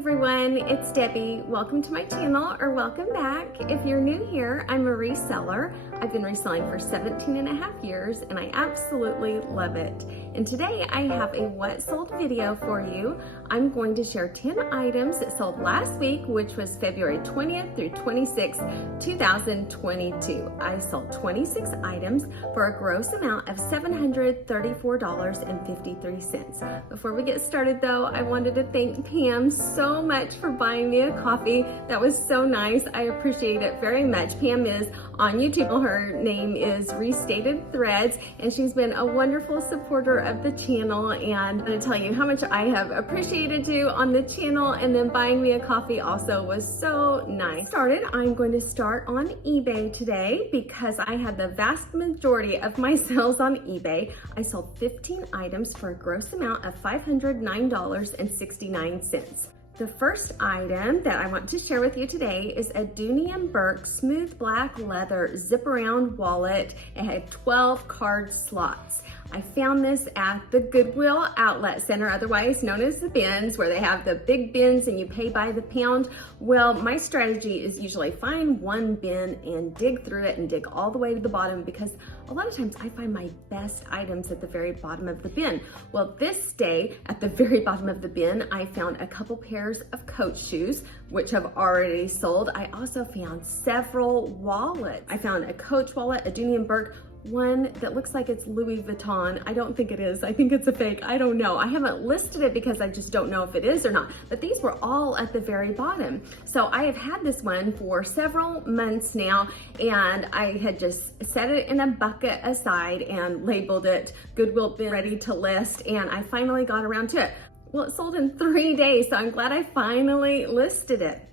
everyone, it's Debbie. Welcome to my channel, or welcome back. If you're new here, I'm a reseller. I've been reselling for 17 and a half years and I absolutely love it. And today I have a what sold video for you. I'm going to share 10 items that sold last week, which was February 20th through 26th, 2022. I sold 26 items for a gross amount of $734.53. Before we get started though, I wanted to thank Pam so much for buying me a coffee. That was so nice. I appreciate it very much. Pam is on YouTube. Her name is Restated Threads, and she's been a wonderful supporter of the channel, and I'm going to tell you how much I have appreciated you on the channel, and then buying me a coffee also was so nice. I'm going to start on eBay today because I had the vast majority of my sales on eBay. I sold 15 items for a gross amount of $509.69. The first item that I want to share with you today is a Dooney & Bourke smooth black leather zip around wallet. It had 12 card slots. I found this at the GoodWill outlet center, otherwise known as the bins, where they have the big bins and you pay by the pound. Well, my strategy is usually find one bin and dig through it and dig all the way to the bottom, because a lot of times I find my best items at the very bottom of the bin. Well, this day at the very bottom of the bin, I found a couple pairs of Coach shoes, which have already sold. I also found several wallets. I found a Coach wallet, a Dooney & Bourke, one that looks like it's Louis Vuitton. I don't think it is. I think it's a fake. I don't know. I haven't listed it because I just don't know if it is or not. But these were all at the very bottom. So I have had this one for several months now, and I had just set it in a bucket aside and labeled it GoodWill bin ready to list, and I finally got around to it. Well, it sold in 3 days, so I'm glad I finally listed it.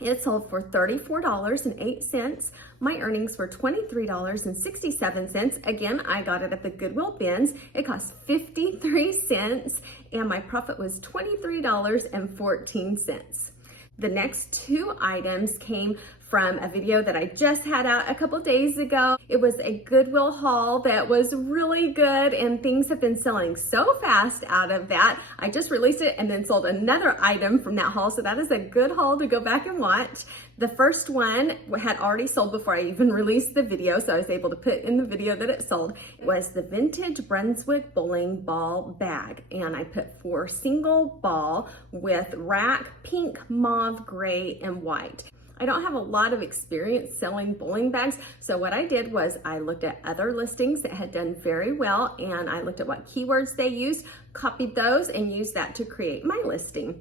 It sold for $34.08. My earnings were $23.67. Again, I got it at the GoodWill bins. It cost 53 cents, and my profit was $23.14. The next two items came from a video that I just had out a couple days ago. It was a GoodWill haul that was really good, and things have been selling so fast out of that. I just released it and then sold another item from that haul, so that is a good haul to go back and watch. The first one had already sold before I even released the video, so I was able to put in the video that it sold. It was the vintage Brunswick bowling ball bag, and I put 4 single ball with rack, pink, mauve, gray, and white. I don't have a lot of experience selling bowling bags, so what I did was I looked at other listings that had done very well, and I looked at what keywords they used, copied those, and used that to create my listing.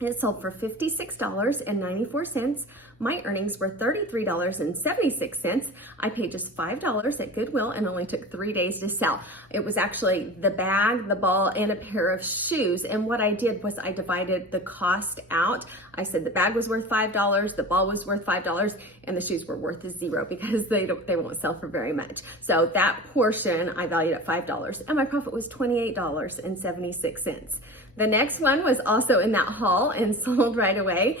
It sold for $56.94. My earnings were $33.76. I paid just $5 at GoodWill and only took 3 days to sell. It was actually the bag, the ball, and a pair of shoes. And what I did was I divided the cost out. I said the bag was worth $5, the ball was worth $5, and the shoes were worth $0 because they won't sell for very much. So that portion I valued at $5, and my profit was $28.76. The next one was also in that haul and sold right away.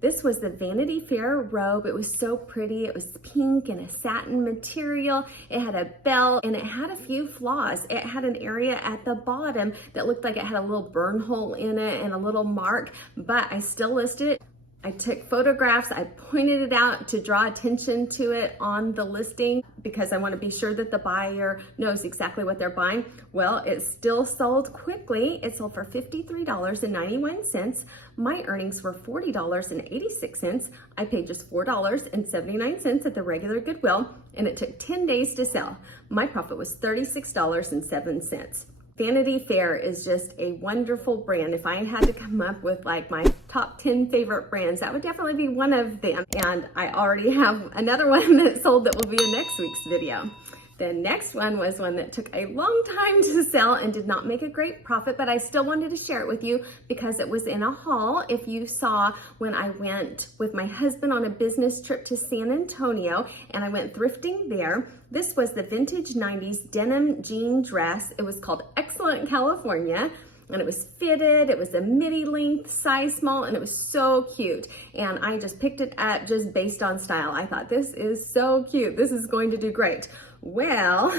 This was the Vanity Fair robe. It was so pretty. It was pink and a satin material. It had a belt and it had a few flaws. It had an area at the bottom that looked like it had a little burn hole in it and a little mark, but I still listed it. I took photographs, I pointed it out to draw attention to it on the listing because I want to be sure that the buyer knows exactly what they're buying. Well, it still sold quickly. It sold for $53.91. My earnings were $40.86. I paid just $4.79 at the regular GoodWill, and it took 10 days to sell. My profit was $36.07. Vanity Fair is just a wonderful brand. If I had to come up with like my top 10 favorite brands, that would definitely be one of them. And I already have another one that sold that will be in next week's video. The next one was one that took a long time to sell and did not make a great profit, but I still wanted to share it with you because it was in a haul. If you saw when I went with my husband on a business trip to San Antonio and I went thrifting there, this was the vintage 90s denim jean dress. It was called Excellent California. And it was fitted, it was a midi length, size small, and it was so cute. And I just picked it up just based on style. I thought, this is so cute. This is going to do great. Well,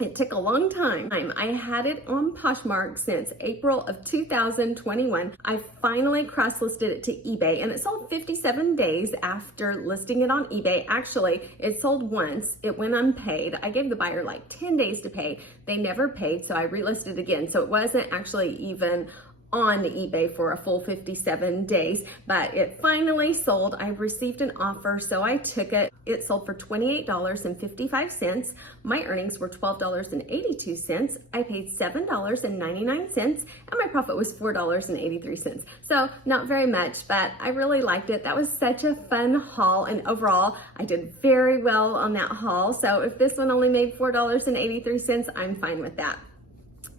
It took a long time. I had it on Poshmark since April of 2021. I finally cross-listed it to eBay, and it sold 57 days after listing it on eBay. Actually, it sold once. It went unpaid. I gave the buyer like 10 days to pay. They never paid, so I relisted again. So it wasn't actually even on eBay for a full 57 days, but it finally sold. I received an offer, so I took it. It sold for $28.55. My earnings were $12.82. I paid $7.99, and my profit was $4.83. So not very much, but I really liked it. That was such a fun haul, and overall, I did very well on that haul. So if this one only made $4.83, I'm fine with that.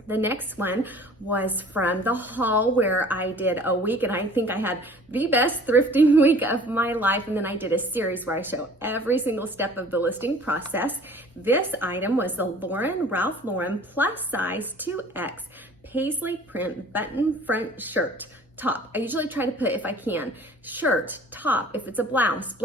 The next one was from the haul where I did a week, and I think I had the best thrifting week of my life. And then I did a series where I show every single step of the listing process. This item was the Ralph Lauren plus size 2X paisley print button front shirt. Top. I usually try to put, if I can, shirt, top. If it's a blouse.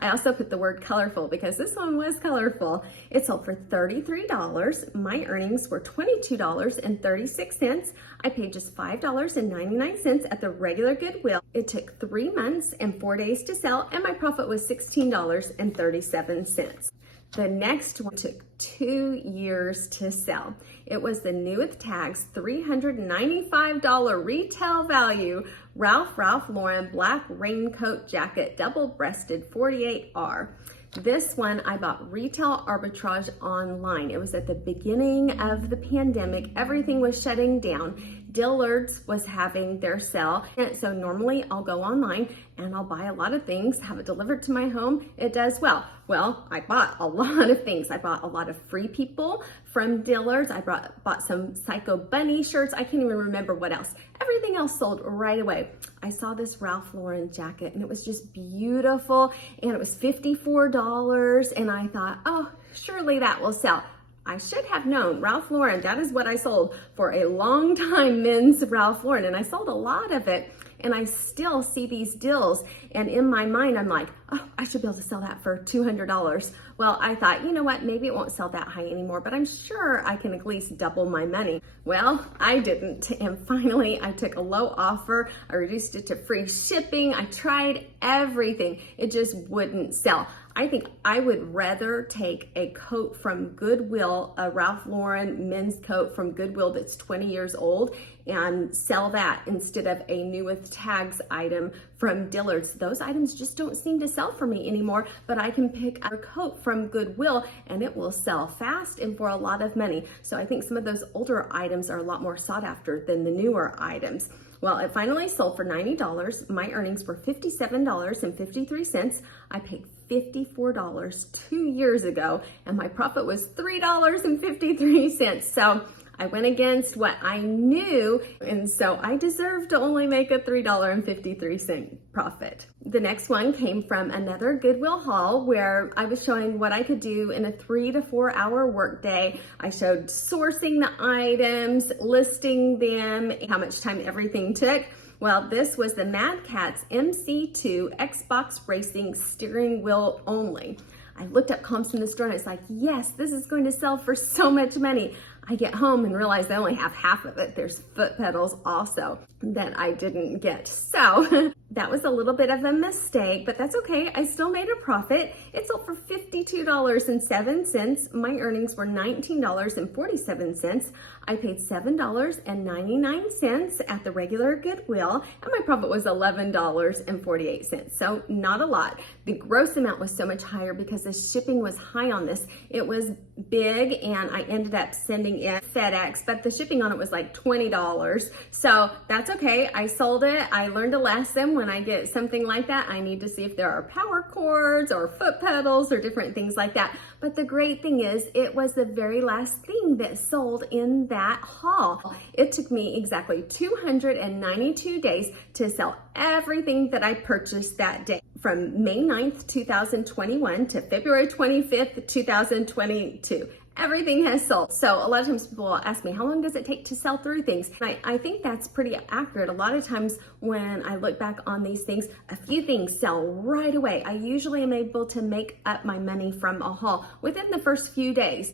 I also put the word colorful because this one was colorful. It sold for $33. My earnings were $22.36. I paid just $5.99 at the regular GoodWill. It took 3 months and 4 days to sell, and my profit was $16.37. The next one took 2 years to sell. It was the new with tags $395 retail value Ralph Lauren black raincoat jacket, double-breasted 48R. This one I bought retail arbitrage online. It was at the beginning of the pandemic. Everything was shutting down. Dillard's was having their sale. And so normally I'll go online and I'll buy a lot of things, have it delivered to my home. It does well. Well, I bought a lot of things. I bought a lot of Free People from Dillard's. I bought some Psycho Bunny shirts. I can't even remember what else. Everything else sold right away. I saw this Ralph Lauren jacket and it was just beautiful, and it was $54, and I thought, oh, surely that will sell. I should have known Ralph Lauren, that is what I sold for a long time, men's Ralph Lauren, and I sold a lot of it, and I still see these deals, and in my mind, I'm like, oh, I should be able to sell that for $200. Well, I thought, you know what, maybe it won't sell that high anymore, but I'm sure I can at least double my money. Well, I didn't, and finally, I took a low offer. I reduced it to free shipping. I tried everything. It just wouldn't sell. I think I would rather take a coat from GoodWill, a Ralph Lauren men's coat from GoodWill that's 20 years old, and sell that instead of a new with tags item from Dillard's. Those items just don't seem to sell for me anymore, but I can pick a coat from GoodWill and it will sell fast and for a lot of money. So I think some of those older items are a lot more sought after than the newer items. Well, it finally sold for $90. My earnings were $57.53. I paid $54 2 years ago, and my profit was $3.53. So I went against what I knew, and so I deserved to only make a $3.53 profit. The next one came from another GoodWill haul where I was showing what I could do in a 3 to 4 hour workday. I showed sourcing the items, listing them, how much time everything took. Well, this was the Mad Catz MC2 Xbox Racing steering wheel only. I looked up comps in the store and I was like, yes, this is going to sell for so much money. I get home and realize I only have half of it. There's foot pedals also that I didn't get. So that was a little bit of a mistake, but that's okay. I still made a profit. It sold for $52.07. My earnings were $19.47. I paid $7.99 at the regular GoodWill, and my profit was $11.48. So not a lot. The gross amount was so much higher because the shipping was high on this. It was big, and I ended up sending it FedEx, but the shipping on it was like $20. So that's okay. I sold it. I learned a lesson. When I get something like that, I need to see if there are power cords or foot pedals or different things like that. But the great thing is it was the very last thing that sold in that haul. It took me exactly 292 days to sell everything that I purchased that day. From May 9th, 2021 to February 25th, 2022. Everything has sold. So a lot of times people will ask me, how long does it take to sell through things? I think that's pretty accurate. A lot of times when I look back on these things, a few things sell right away. I usually am able to make up my money from a haul within the first few days.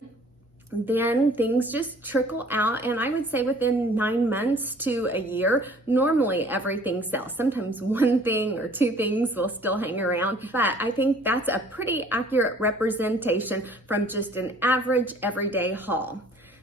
Then things just trickle out, and I would say within 9 months to a year, normally everything sells. Sometimes one thing or two things will still hang around, but I think that's a pretty accurate representation from just an average everyday haul.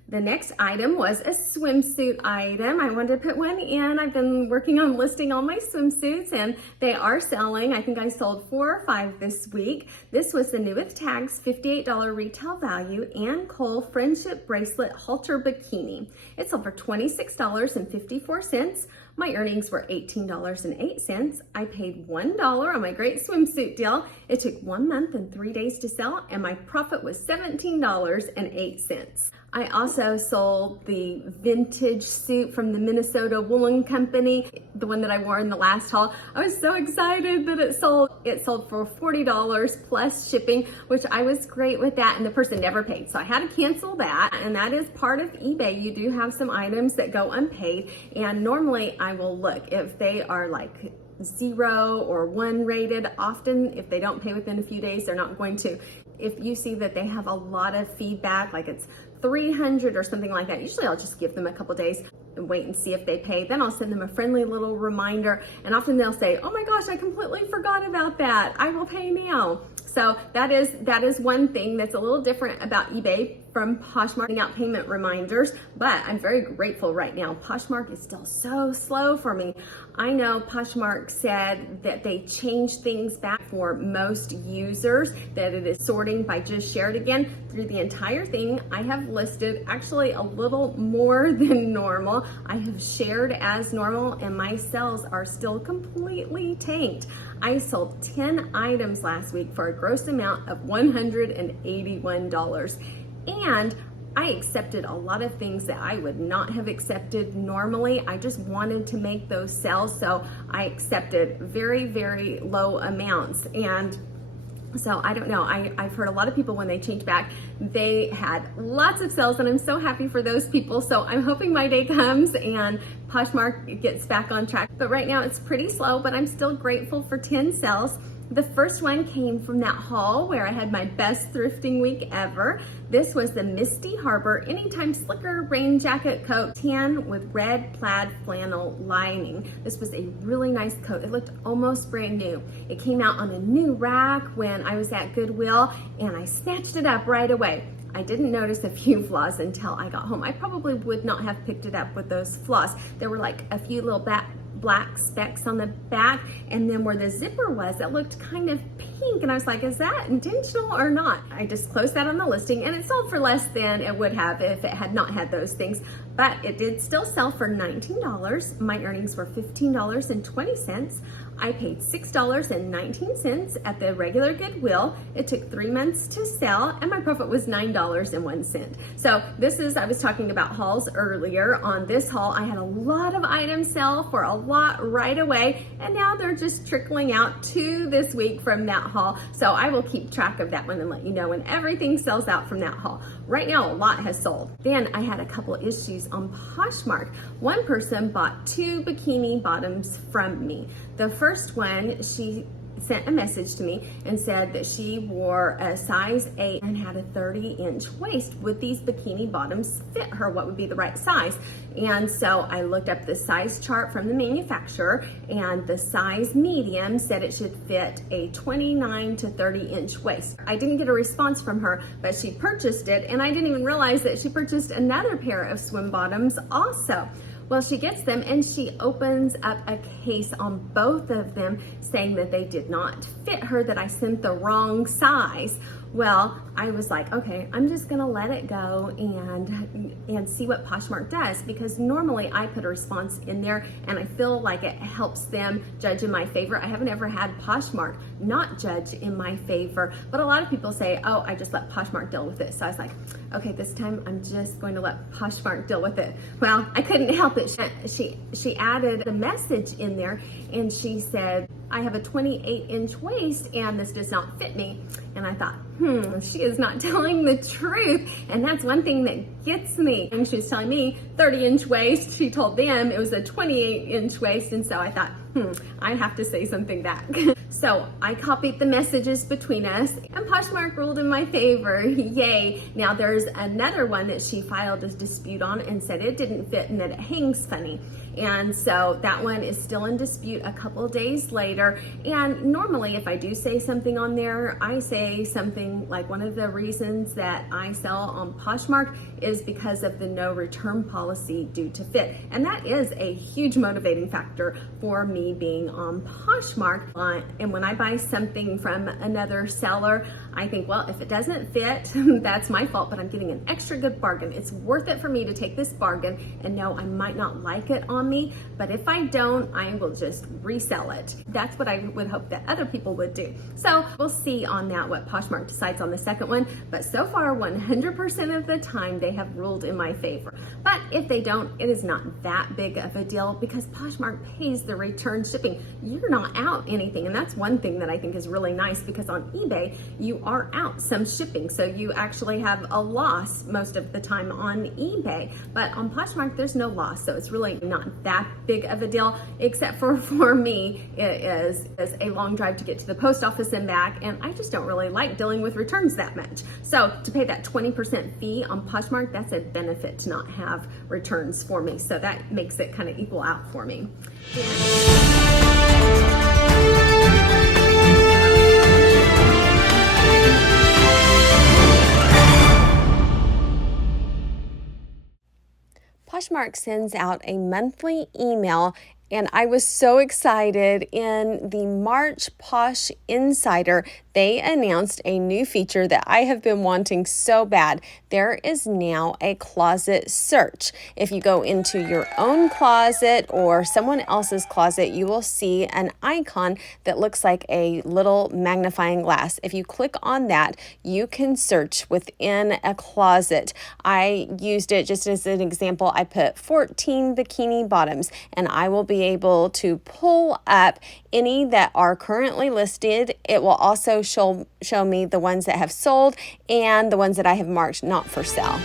The next item was a swimsuit item. I wanted to put one in. I've been working on listing all my swimsuits and they are selling. I think I sold 4 or 5 this week. This was the new with tags, $58 retail value, Ann Cole Friendship Bracelet Halter Bikini. It sold for $26.54. My earnings were $18.08. I paid $1 on my great swimsuit deal. It took 1 month and 3 days to sell, and my profit was $17.08. I also sold the vintage suit from the Minnesota Woolen Company, the one that I wore in the last haul. I was so excited that it sold. It sold for $40 plus shipping, which I was great with that, and the person never paid. So I had to cancel that, and that is part of eBay. You do have some items that go unpaid, and normally I will look if they are like 0 or 1 rated. Often if they don't pay within a few days, they're not going to. If you see that they have a lot of feedback, like it's 300 or something like that, usually I'll just give them a couple days and wait and see if they pay. Then I'll send them a friendly little reminder, and often they'll say, oh my gosh, I completely forgot about that. I will pay now. So that is one thing that's a little different about eBay from Poshmark, sending out payment reminders, but I'm very grateful right now. Poshmark is still so slow for me. I know Poshmark said that they changed things back for most users, that it is sorting by just shared again. Through the entire thing, I have listed actually a little more than normal. I have shared as normal, and my sales are still completely tanked. I sold 10 items last week for a gross amount of $181. And I accepted a lot of things that I would not have accepted normally. I just wanted to make those sales, so I accepted very, very low amounts. And so I don't know, I've heard a lot of people when they change back, they had lots of sales, and I'm so happy for those people. So I'm hoping my day comes and Poshmark gets back on track. But right now it's pretty slow, but I'm still grateful for 10 sales. The first one came from that haul where I had my best thrifting week ever. This was the Misty Harbor Anytime Slicker Rain Jacket Coat, tan with red plaid flannel lining. This was a really nice coat. It looked almost brand new. It came out on a new rack when I was at GoodWill, and I snatched it up right away. I didn't notice a few flaws until I got home. I probably would not have picked it up with those flaws. There were like a few little black specks on the back, and then where the zipper was, it looked kind of pink, and I was like, is that intentional or not? I disclosed that on the listing, and it sold for less than it would have if it had not had those things, but it did still sell for $19. My earnings were $15.20. I paid $6.19 at the regular GoodWill. It took 3 months to sell, and my profit was $9.01. So this is, I was talking about hauls earlier. On this haul, I had a lot of items sell for a lot right away, and now they're just trickling out to this week from that haul. So I will keep track of that one and let you know when everything sells out from that haul. Right now, a lot has sold. Then I had a couple issues on Poshmark. One person bought 2 bikini bottoms from me. The first one, she sent a message to me and said that she wore a size 8 and had a 30-inch waist. Would these bikini bottoms fit her? What would be the right size? And so I looked up the size chart from the manufacturer, and the size medium said it should fit a 29 to 30-inch waist. I didn't get a response from her, but she purchased it, and I didn't even realize that she purchased another pair of swim bottoms also. Well, she gets them and she opens up a case on both of them saying that they did not fit her, that I sent the wrong size. Well, I was like, okay, I'm just gonna let it go and see what Poshmark does, because normally I put a response in there and I feel like it helps them judge in my favor. I haven't ever had Poshmark not judge in my favor, but a lot of people say, oh, I just let Poshmark deal with it. So I was like, okay, this time I'm just going to let Poshmark deal with it. Well, I couldn't help it. She added a message in there and she said, I have a 28-inch waist and this does not fit me. And I thought, she is not telling the truth. And that's one thing that gets me. And she was telling me 30-inch waist. She told them it was a 28-inch waist. And so I thought, I have to say something back. So I copied the messages between us and Poshmark ruled in my favor. Yay. Now there's another one that she filed a dispute on and said it didn't fit and that it hangs funny. And so that one is still in dispute a couple days later. And normally if I do say something on there, I say something like one of the reasons that I sell on Poshmark is because of the no return policy due to fit. And that is a huge motivating factor for me being on Poshmark. And when I buy something from another seller, I think, well, if it doesn't fit, that's my fault, but I'm getting an extra good bargain. It's worth it for me to take this bargain and know I might not like it on me, but if I don't, I will just resell it. That's what I would hope that other people would do. So we'll see on that what Poshmark decides on the second one, but so far 100% of the time they have ruled in my favor. But if they don't, it is not that big of a deal because Poshmark pays the return shipping. You're not out anything, and that's one thing that I think is really nice because on eBay, you are out some shipping, so you actually have a loss most of the time on eBay, but on Poshmark there's no loss, so it's really not that big of a deal, except for me, it is a long drive to get to the post office and back, and I just don't really like dealing with returns that much. So to pay that 20% fee on Poshmark, that's a benefit to not have returns for me, so that makes it kind of equal out for me. Poshmark sends out a monthly email, and I was so excited. In the March Posh Insider, they announced a new feature that I have been wanting so bad. There is now a closet search. If you go into your own closet or someone else's closet, you will see an icon that looks like a little magnifying glass. If you click on that, you can search within a closet. I used it just as an example. I put 14 bikini bottoms, and I will be able to pull up any that are currently listed. It will also show me the ones that have sold and the ones that I have marked not for sale.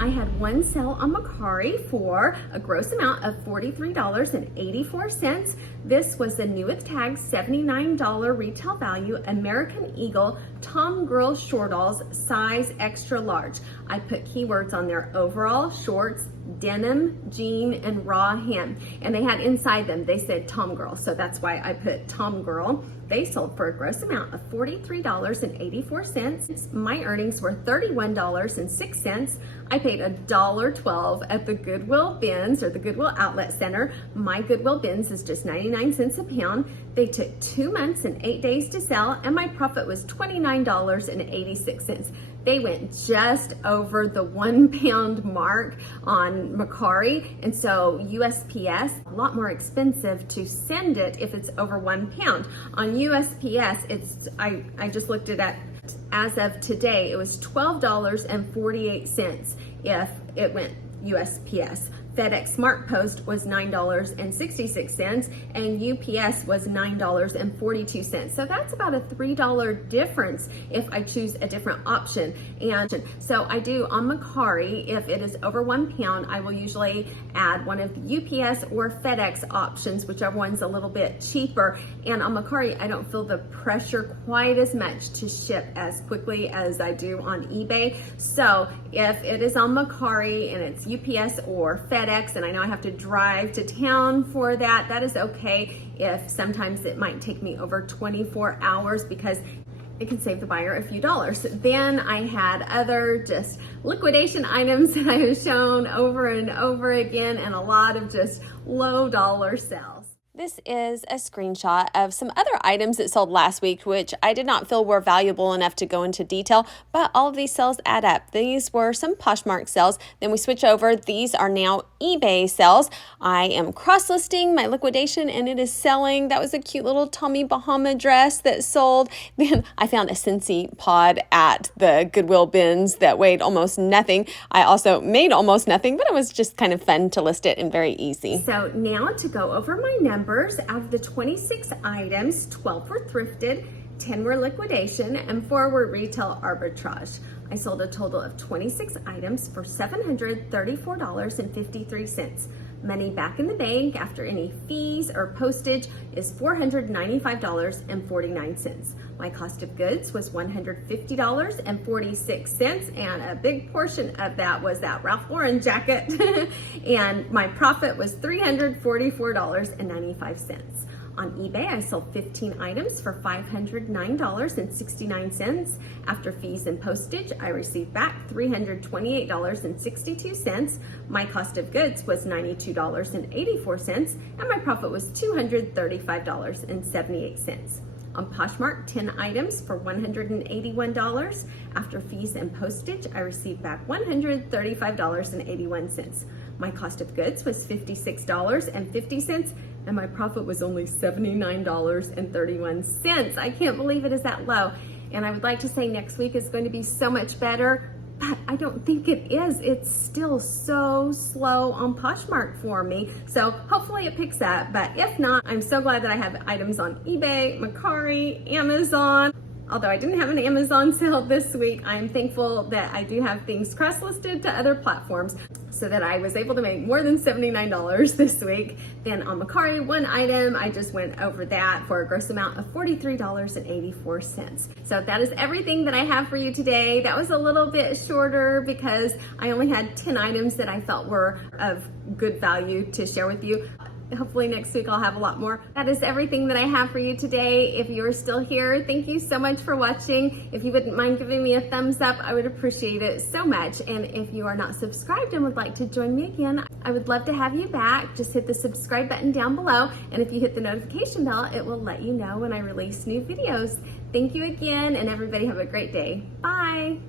I had one sale on Mercari for a gross amount of $43.84. This was the new with tags $79 retail value American Eagle Tom Girl Shortalls size extra large. I put keywords on there: overall, shorts, denim, jean, and raw hem. And they had inside them, they said Tom Girl, so that's why I put Tom Girl. They sold for a gross amount of $43.84. My earnings were $31.06. I paid $1.12 at the GoodWill bins or the GoodWill Outlet Center. My GoodWill bins is just 99 cents a pound. They took 2 months and 8 days to sell, and my profit was $29.86. They went just over the 1 pound mark on Mercari, and so USPS, a lot more expensive to send it if it's over 1 pound. On USPS, I just looked it up. As of today, it was $12.48 if it went USPS. FedEx Smart Post was $9.66 and UPS was $9.42. So that's about a $3 difference if I choose a different option. And so I do on Mercari, if it is over 1 pound, I will usually add one of the UPS or FedEx options, whichever one's a little bit cheaper. And on Mercari, I don't feel the pressure quite as much to ship as quickly as I do on eBay. So if it is on Mercari and it's UPS or FedEx, and I know I have to drive to town for that, that is okay. If sometimes it might take me over 24 hours because it can save the buyer a few dollars. Then I had other just liquidation items that I have shown over and over again, and a lot of just low dollar sales. This is a screenshot of some other items that sold last week, which I did not feel were valuable enough to go into detail, but all of these sales add up. These were some Poshmark sales. Then we switch over. These are now eBay sales. I am cross-listing my liquidation, and it is selling. That was a cute little Tommy Bahama dress that sold. Then I found a Scentsy pod at the GoodWill bins that weighed almost nothing. I also made almost nothing, but it was just kind of fun to list it and very easy. So now to go over my numbers. Out of the 26 items, 12 were thrifted, 10 were liquidation, and 4 were retail arbitrage. I sold a total of 26 items for $734.53. Money back in the bank after any fees or postage is $495.49. My cost of goods was $150.46, and a big portion of that was that Ralph Lauren jacket. And my profit was $344.95. On eBay, I sold 15 items for $509.69. After fees and postage, I received back $328.62. My cost of goods was $92.84, and my profit was $235.78. On Poshmark, 10 items for $181. After fees and postage, I received back $135.81. My cost of goods was $56.50, and my profit was only $79.31. I can't believe it is that low. And I would like to say next week is going to be so much better, but I don't think it is. It's still so slow on Poshmark for me. So hopefully it picks up, but if not, I'm so glad that I have items on eBay, Mercari, Amazon. Although I didn't have an Amazon sale this week, I'm thankful that I do have things cross-listed to other platforms so that I was able to make more than $79 this week. Then on Mercari, one item, I just went over that for a gross amount of $43.84. So that is everything that I have for you today. That was a little bit shorter because I only had 10 items that I felt were of good value to share with you. Hopefully next week I'll have a lot more. That is everything that I have for you today. If you're still here, thank you so much for watching. If you wouldn't mind giving me a thumbs up, I would appreciate it so much. And if you are not subscribed and would like to join me again, I would love to have you back. Just hit the subscribe button down below. And if you hit the notification bell, it will let you know when I release new videos. Thank you again, and everybody have a great day. Bye.